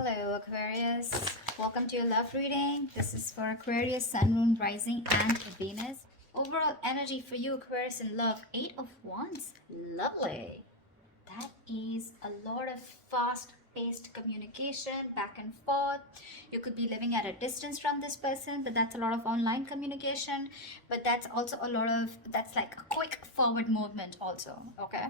Hello Aquarius, welcome to your love reading. This is for Aquarius, Sun, Moon, Rising and Venus. Overall energy for you Aquarius in love, 8 of Wands. Lovely. That is a lot of fast paced communication back and forth. You could be living at a distance from this person, but that's a lot of online communication. But that's also a lot of, that's like a quick forward movement also, okay?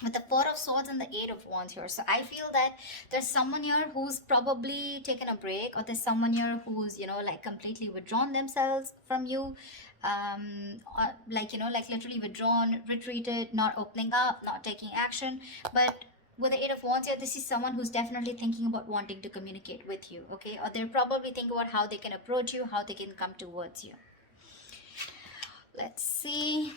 With the Four of Swords and the Eight of Wands here. So I feel that there's someone here who's probably taken a break, or there's someone here who's, like completely withdrawn themselves from you. Or like, like literally withdrawn, retreated, not opening up, not taking action. But with the Eight of Wands here, this is someone who's definitely thinking about wanting to communicate with you, okay? Or they're probably thinking about how they can approach you, how they can come towards you. Let's see.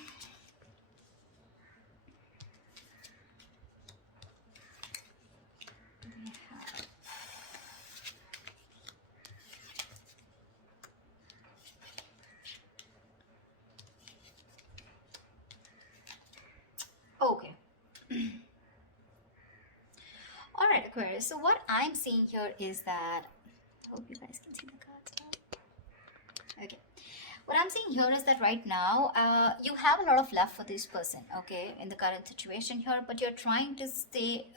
Okay. All right, Aquarius. So what I'm seeing here is that, I hope you guys can see the cards now. Okay. What I'm seeing here is that right now, you have a lot of love for this person, okay, in the current situation here, but you're trying to stay,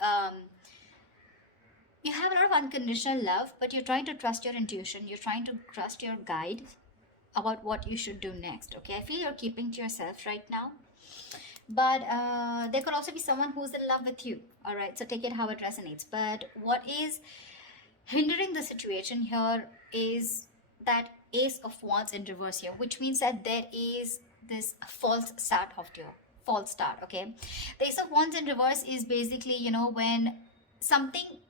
you have a lot of unconditional love, but you're trying to trust your intuition. You're trying to trust your guide about what you should do next, okay? I feel you're keeping to yourself right now. But there could also be someone who's in love with you, all right? So take it how it resonates. But what is hindering the situation here is that Ace of Wands in reverse here, which means that there is this false start of your false start, okay? The Ace of Wands in reverse is basically, when something,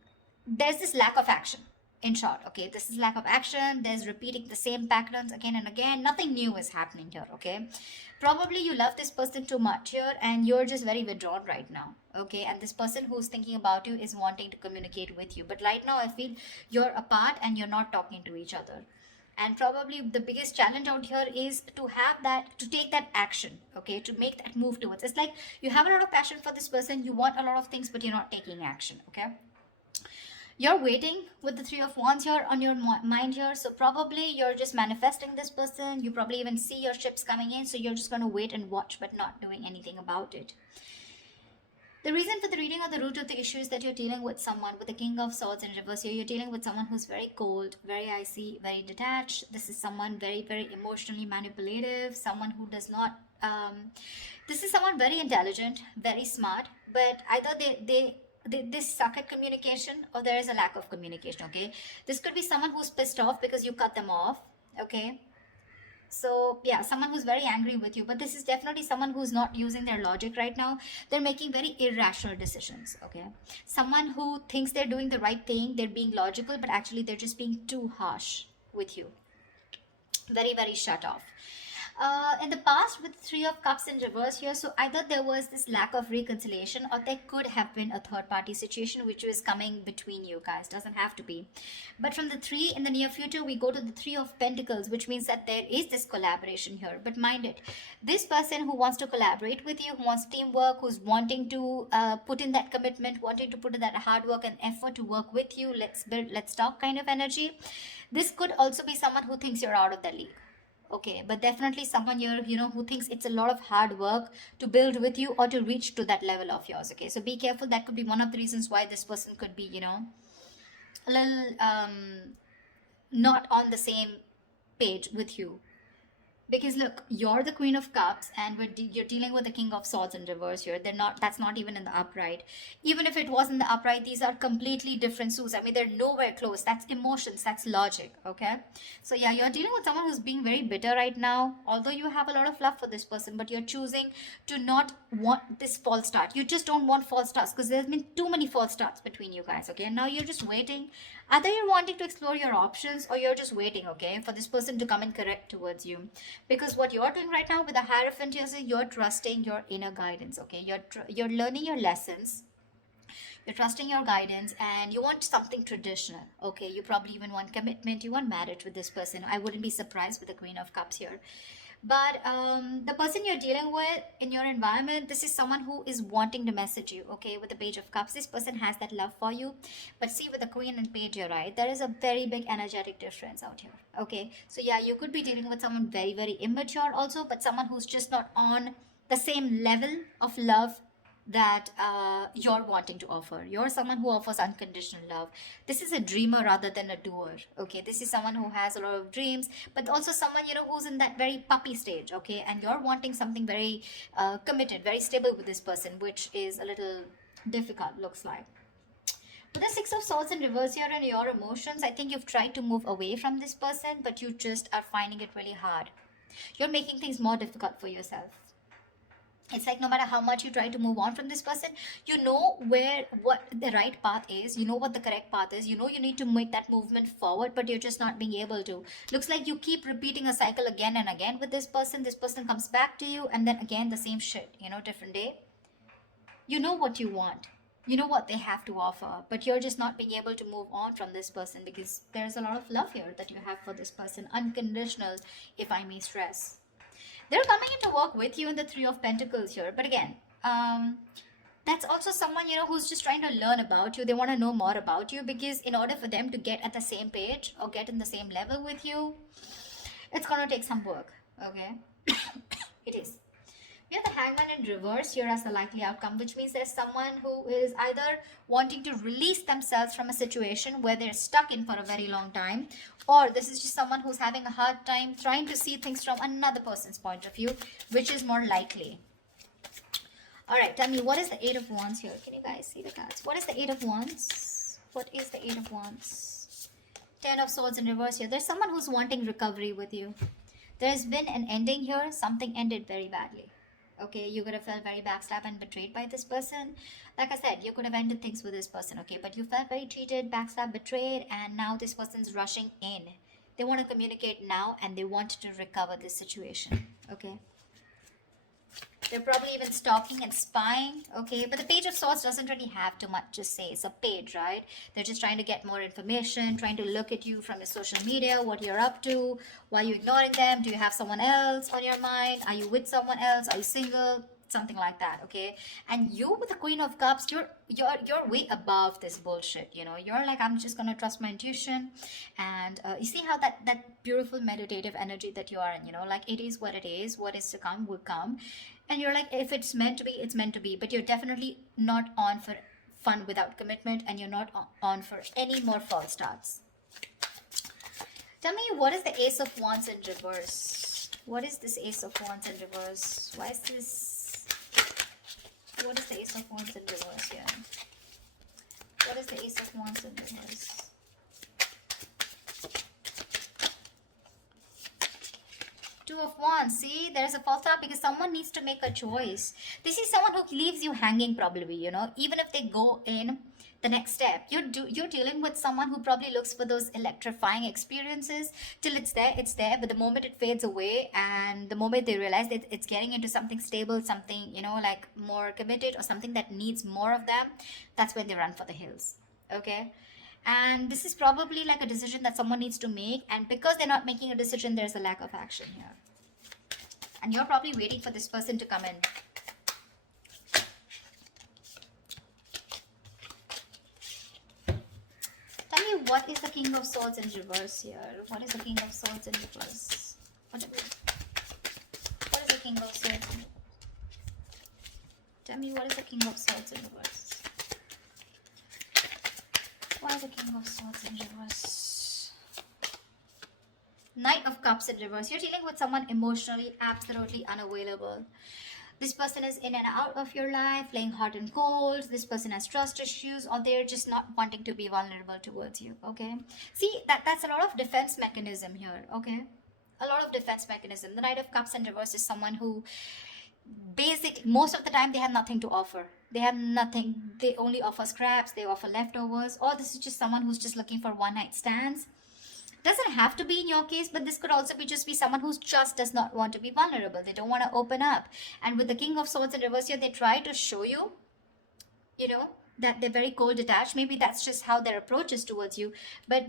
there's this lack of action. In short, okay, this is lack of action. There's repeating the same patterns again and again. Nothing new is happening here, okay? Probably you love this person too much here and you're just very withdrawn right now, okay? And this person who's thinking about you is wanting to communicate with you. But right now, I feel you're apart and you're not talking to each other. And probably the biggest challenge out here is to have that, to take that action, okay? To make that move towards. It's like you have a lot of passion for this person. You want a lot of things, but you're not taking action, okay? You're waiting with the Three of Wands here on your mind here. So probably you're just manifesting this person. You probably even see your ships coming in. So you're just going to wait and watch, but not doing anything about it. The reason for the reading or the root of the issue is that you're dealing with someone with the King of Swords in reverse here. You're dealing with someone who's very cold, very icy, very detached. This is someone very, very emotionally manipulative. Someone who does not... this is someone very intelligent, very smart. But either they suck at communication or there is a lack of communication, okay? This could be someone who's pissed off because you cut them off, okay? So yeah, someone who's very angry with you, but this is definitely someone who's not using their logic right now. They're making very irrational decisions, okay? Someone who thinks they're doing the right thing, they're being logical, but actually they're just being too harsh with you. Very, very shut off. In the past with Three of Cups in reverse here, so either there was this lack of reconciliation or there could have been a third party situation which was coming between you guys. Doesn't have to be. But from the three in the near future, we go to the Three of Pentacles, which means that there is this collaboration here. But mind it, this person who wants to collaborate with you, who wants teamwork, who's wanting to put in that commitment, wanting to put in that hard work and effort to work with you, let's build, let's talk kind of energy. This could also be someone who thinks you're out of the league. Okay, but definitely someone here, who thinks it's a lot of hard work to build with you or to reach to that level of yours. Okay, so be careful. That could be one of the reasons why this person could be, a little not on the same page with you. Because look, you're the Queen of Cups and you're dealing with the King of Swords in reverse here. That's not even in the upright. Even if it was in the upright, these are completely different suits. I mean, they're nowhere close. That's emotions, that's logic, okay? So yeah, you're dealing with someone who's being very bitter right now. Although you have a lot of love for this person, but you're choosing to not want this false start. You just don't want false starts because there's been too many false starts between you guys, okay? And now you're just waiting. Either you're wanting to explore your options or you're just waiting, okay, for this person to come and correct towards you. Because what you're doing right now with the Hierophant is you're trusting your inner guidance, okay? You're learning your lessons. You're trusting your guidance and you want something traditional, okay? You probably even want commitment. You want marriage with this person. I wouldn't be surprised with the Queen of Cups here. But the person you're dealing with in your environment, this is someone who is wanting to message you, okay? With the Page of Cups, this person has that love for you. But see, with the Queen and Page, you're right, there is a very big energetic difference out here, okay? So yeah, you could be dealing with someone very, very immature also, but someone who's just not on the same level of love that you're wanting to offer. You're someone who offers unconditional love. This is a dreamer rather than a doer, okay? This is someone who has a lot of dreams, but also someone, you know, who's in that very puppy stage, okay? And you're wanting something very committed, very stable with this person, which is a little difficult, looks like. With the Six of Swords in reverse here and your emotions, I think you've tried to move away from this person, but you just are finding it really hard. You're making things more difficult for yourself. It's like no matter how much you try to move on from this person, you know where what the right path is, you know what the correct path is, you know you need to make that movement forward, but you're just not being able to. Looks like you keep repeating a cycle again and again with this person. This person comes back to you, and then again the same shit, you know, different day. You know what you want, you know what they have to offer, but you're just not being able to move on from this person because there's a lot of love here that you have for this person, unconditional, if I may stress. They're coming in to work with you in the Three of Pentacles here, but again, that's also someone, you know, who's just trying to learn about you. They want to know more about you, because in order for them to get at the same page or get in the same level with you, it's gonna take some work, okay? It is. We have the Hangman in reverse here as the likely outcome, which means there's someone who is either wanting to release themselves from a situation where they're stuck in for a very long time, or this is just someone who's having a hard time trying to see things from another person's point of view, which is more likely. All right, tell me, what is the Eight of Wands here? Can you guys see the cards? What is the Eight of Wands? What is the Eight of Wands? Ten of Swords in reverse here. There's someone who's wanting recovery with you. There's been an ending here. Something ended very badly. Okay, you could have felt very backstabbed and betrayed by this person. Like I said, you could have ended things with this person, okay? But you felt very cheated, backstabbed, betrayed, and now this person's rushing in. They want to communicate now, and they want to recover this situation, okay? They're probably even stalking and spying, okay? But the Page of Swords doesn't really have too much to say. It's a page, right? They're just trying to get more information, trying to look at you from your social media, what you're up to, why are you ignoring them, do you have someone else on your mind, are you with someone else, are you single, something like that, okay? And you with the Queen of Cups, you're way above this bullshit, you know? You're like, I'm just gonna trust my intuition. And you see how that beautiful meditative energy that you are in, you know, like it is what is to come will come. And you're like, if it's meant to be, it's meant to be. But you're definitely not on for fun without commitment, and you're not on for any more false starts. Tell me, what is the Ace of Wands in reverse? What is this Ace of Wands in reverse? Why is this? What is the Ace of Wands in reverse here? What is the Ace of Wands in reverse? Two of Wands. See, there's a false start because someone needs to make a choice. This is someone who leaves you hanging probably, you know, even if they go in the next step. You're dealing with someone who probably looks for those electrifying experiences. Till it's there, but the moment it fades away, and the moment they realize that it's getting into something stable, something, you know, like more committed, or something that needs more of them, that's when they run for the hills, okay? And this is probably like a decision that someone needs to make, and because they're not making a decision, there's a lack of action here, and you're probably waiting for this person to come in. Tell me, what is the King of Swords in reverse here? What is the King of Swords in reverse? What is the King of Swords? Tell me, what is the King of Swords in reverse? Why is the King of Swords in reverse? Knight of Cups in reverse. You're dealing with someone emotionally absolutely unavailable. This person is in and out of your life, playing hot and cold. This person has trust issues, or they're just not wanting to be vulnerable towards you, okay? See, that's a lot of defense mechanism here, okay? A lot of defense mechanism. The Knight of Cups in reverse is someone who most of the time they have nothing to offer. They have nothing. They only offer scraps, they offer leftovers, or this is just someone who's just looking for one night stands. Doesn't have to be in your case, but this could also be someone who just does not want to be vulnerable. They don't want to open up. And with the King of Swords in reverse here, they try to show you, you know, that they're very cold detached. Maybe that's just how their approach is towards you, but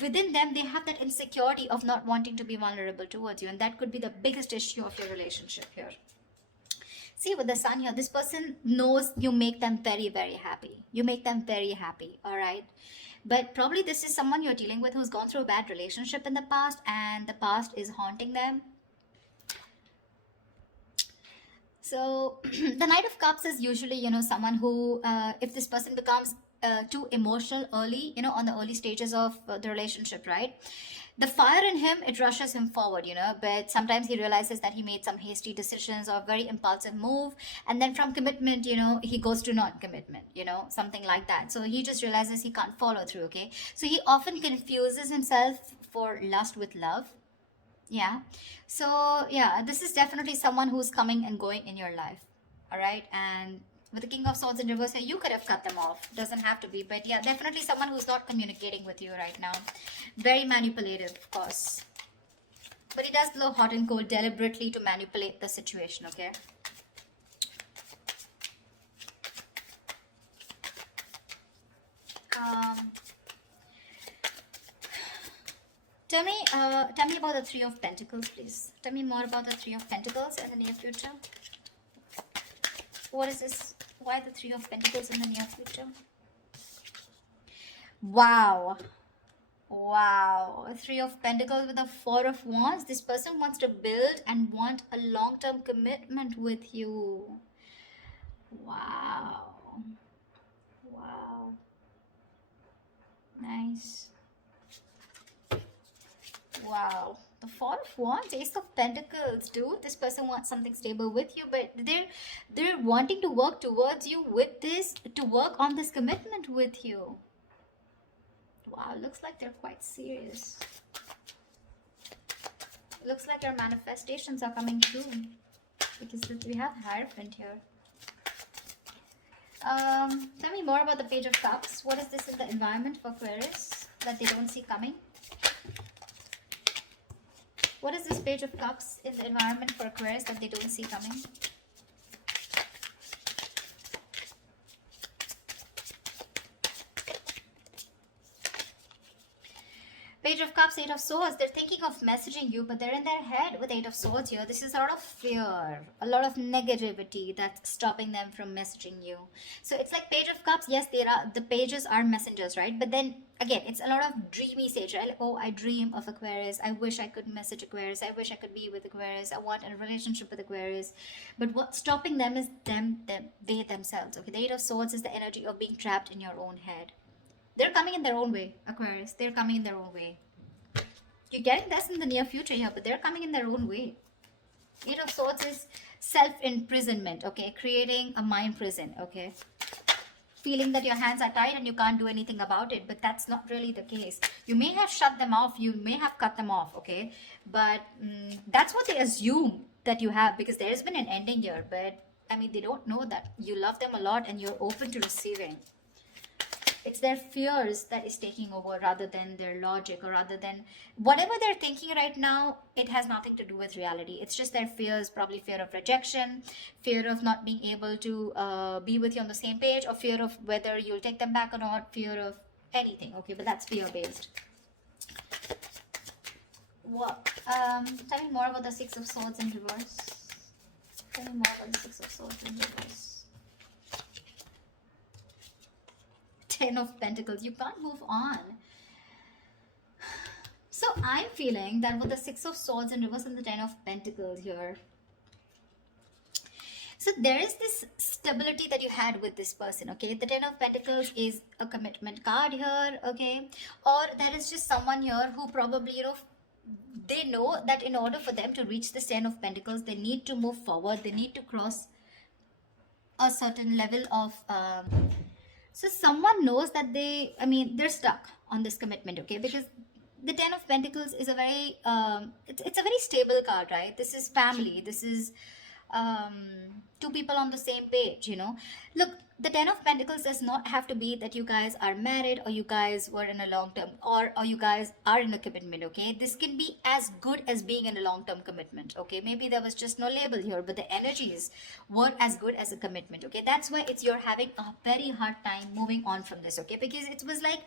within them they have that insecurity of not wanting to be vulnerable towards you, and that could be the biggest issue of your relationship here. See, with the sun here, this person knows you make them very, very happy. You make them very happy, all right? But probably this is someone you're dealing with who's gone through a bad relationship in the past, and the past is haunting them. So the Knight of Cups is usually, someone who, if this person becomes too emotional early, on the early stages of the relationship, right? The fire in him, it rushes him forward, but sometimes he realizes that he made some hasty decisions or very impulsive move. And then from commitment, he goes to non-commitment, something like that. So he just realizes he can't follow through, okay? So he often confuses himself for lust with love. Yeah. So, yeah, this is definitely someone who's coming and going in your life. All right. And with the King of Swords in reverse here, you could have cut them off. Doesn't have to be. But yeah, definitely someone who's not communicating with you right now. Very manipulative, of course. But he does blow hot and cold deliberately to manipulate the situation, okay? Tell me about the Three of Pentacles, please. Tell me more about the Three of Pentacles in the near future. What is this? Why the Three of Pentacles in the near future? Wow. Wow. Three of Pentacles with the Four of Wands. This person wants to build and want a long-term commitment with you. Wow. Wow. Nice. Wow. The Four of Wands, Ace of Pentacles, dude. This person wants something stable with you, but they're wanting to work towards you with this, to work on this commitment with you. Wow, looks like they're quite serious. Looks like your manifestations are coming true, because we have Hierophant here. Tell me more about the Page of Cups. What is this in the environment for Aquarius that they don't see coming? What is this Page of Cups in the environment for Aquarius that they don't see coming? Page of Cups, Eight of Swords. They're thinking of messaging you, but they're in their head with Eight of Swords here. This is a lot of fear, a lot of negativity that's stopping them from messaging you. So it's like Page of Cups. Yes, the pages are messengers, right? But then again, it's a lot of dreamy stage, right? Like, oh, I dream of Aquarius. I wish I could message Aquarius. I wish I could be with Aquarius. I want a relationship with Aquarius. But what's stopping them is they themselves. Okay, the Eight of Swords is the energy of being trapped in your own head. They're coming in their own way, Aquarius. They're coming in their own way. You're getting this in the near future here, but they're coming in their own way. Eight of Swords is self-imprisonment, okay? Creating a mind prison, okay? Feeling that your hands are tied and you can't do anything about it, but that's not really the case. You may have shut them off, you may have cut them off, okay? But that's what they assume that you have, because there has been an ending here, but I mean, they don't know that you love them a lot and you're open to receiving. It's their fears that is taking over rather than their logic, or rather than whatever they're thinking right now. It has nothing to do with reality. It's just their fears, probably fear of rejection, fear of not being able to be with you on the same page, or fear of whether you'll take them back or not, fear of anything. Okay, but that's fear-based. What? Tell me more about the Six of Swords in reverse. Tell me more about the Six of Swords in reverse. Ten of Pentacles. You can't move on. So I'm feeling that with the Six of Swords in reverse and the Ten of Pentacles here, so there is this stability that you had with this person, okay? The Ten of Pentacles is a commitment card here, okay? Or there is just someone here who probably, they know that in order for them to reach this Ten of Pentacles, they need to move forward. They need to cross a certain level of... So someone knows that they're stuck on this commitment, okay? Because the Ten of Pentacles is a very, it's a very stable card, right? This is family. This is two people on the same page, you know. Look, the 10 of Pentacles does not have to be that you guys are married or you guys were in a long term, or you guys are in a commitment, okay? This can be as good as being in a long term commitment, okay? Maybe there was just no label here, but the energies were as good as a commitment, okay? That's why it's you're having a very hard time moving on from this, okay? Because it was like,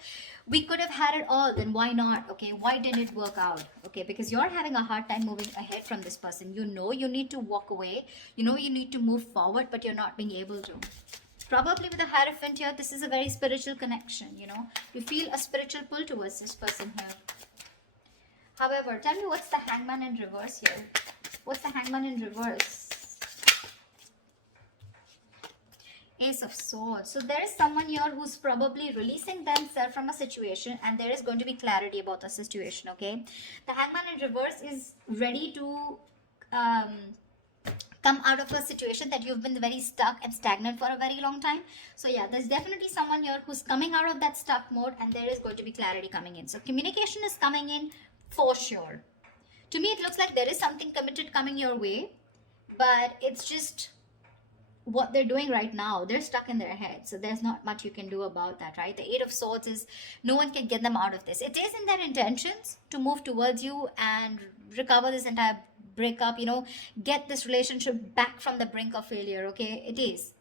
we could have had it all, then why not, okay? Why didn't it work out, okay? Because you're having a hard time moving ahead from this person. You know you need to walk away, you know you need to move forward, but you're not being able to. Probably with a Hierophant here, this is a very spiritual connection, you know. You feel a spiritual pull towards this person here. However, tell me, what's the Hangman in reverse here? What's the Hangman in reverse? Ace of Swords. So there is someone here who's probably releasing themselves from a situation, and there is going to be clarity about the situation, okay? The Hangman in reverse is ready to come out of a situation that you've been very stuck and stagnant for a very long time. So yeah, there's definitely someone here who's coming out of that stuck mode, and there is going to be clarity coming in. So communication is coming in for sure. To me, it looks like there is something committed coming your way, but it's just what they're doing right now. They're stuck in their head, so there's not much you can do about that, right? The Eight of Swords is, no one can get them out of this. It is in their intentions to move towards you and recover this entire breakup, you know, get this relationship back from the brink of failure, okay? It is,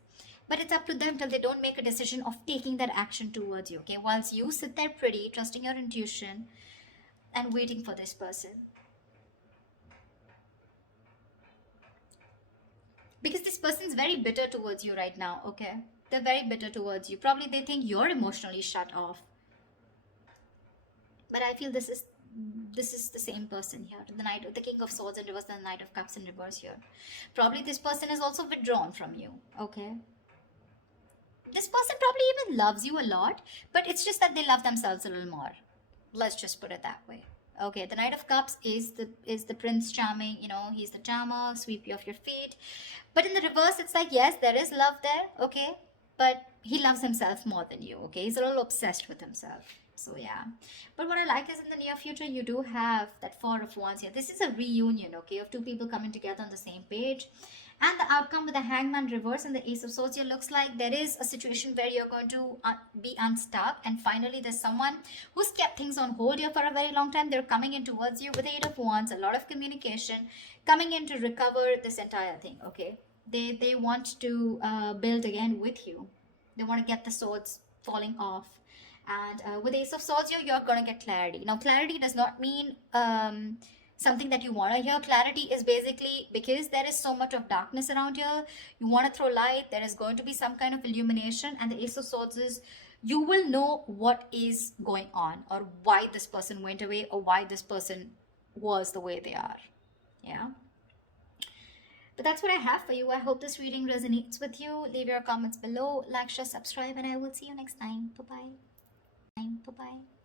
but it's up to them till they don't make a decision of taking that action towards you, okay? Whilst you sit there pretty, trusting your intuition and waiting for this person. Because this person's very bitter towards you right now, okay? They're very bitter towards you. Probably they think you're emotionally shut off. But I feel this is the same person here. The King of Swords in reverse, the Knight of Cups in reverse here. Probably this person is also withdrawn from you, okay? This person probably even loves you a lot, but it's just that they love themselves a little more. Let's just put it that way. Okay, the Knight of Cups is the Prince Charming, you know, he's the charmer, sweep you off your feet. But in the reverse, it's like, yes, there is love there, okay? But he loves himself more than you, okay? He's a little obsessed with himself. So yeah. But what I like is in the near future, you do have that Four of Wands here. This is a reunion, okay, of two people coming together on the same page. And the outcome with the Hangman reverse and the Ace of Swords here looks like there is a situation where you're going to be unstuck, and finally there's someone who's kept things on hold here for a very long time. They're coming in towards you with the Eight of Wands, a lot of communication, coming in to recover this entire thing, okay? They want to build again with you. They want to get the swords falling off. And with Ace of Swords here, you're going to get clarity. Now, clarity does not mean something that you want to hear. Clarity is basically, because there is so much of darkness around here, you want to throw light. There is going to be some kind of illumination, and the Ace of Swords is, you will know what is going on, or why this person went away, or why this person was the way they are. Yeah. But that's what I have for you. I hope this reading resonates with you. Leave your comments below, like, share, subscribe, and I will see you next time. Bye-bye. Bye-bye.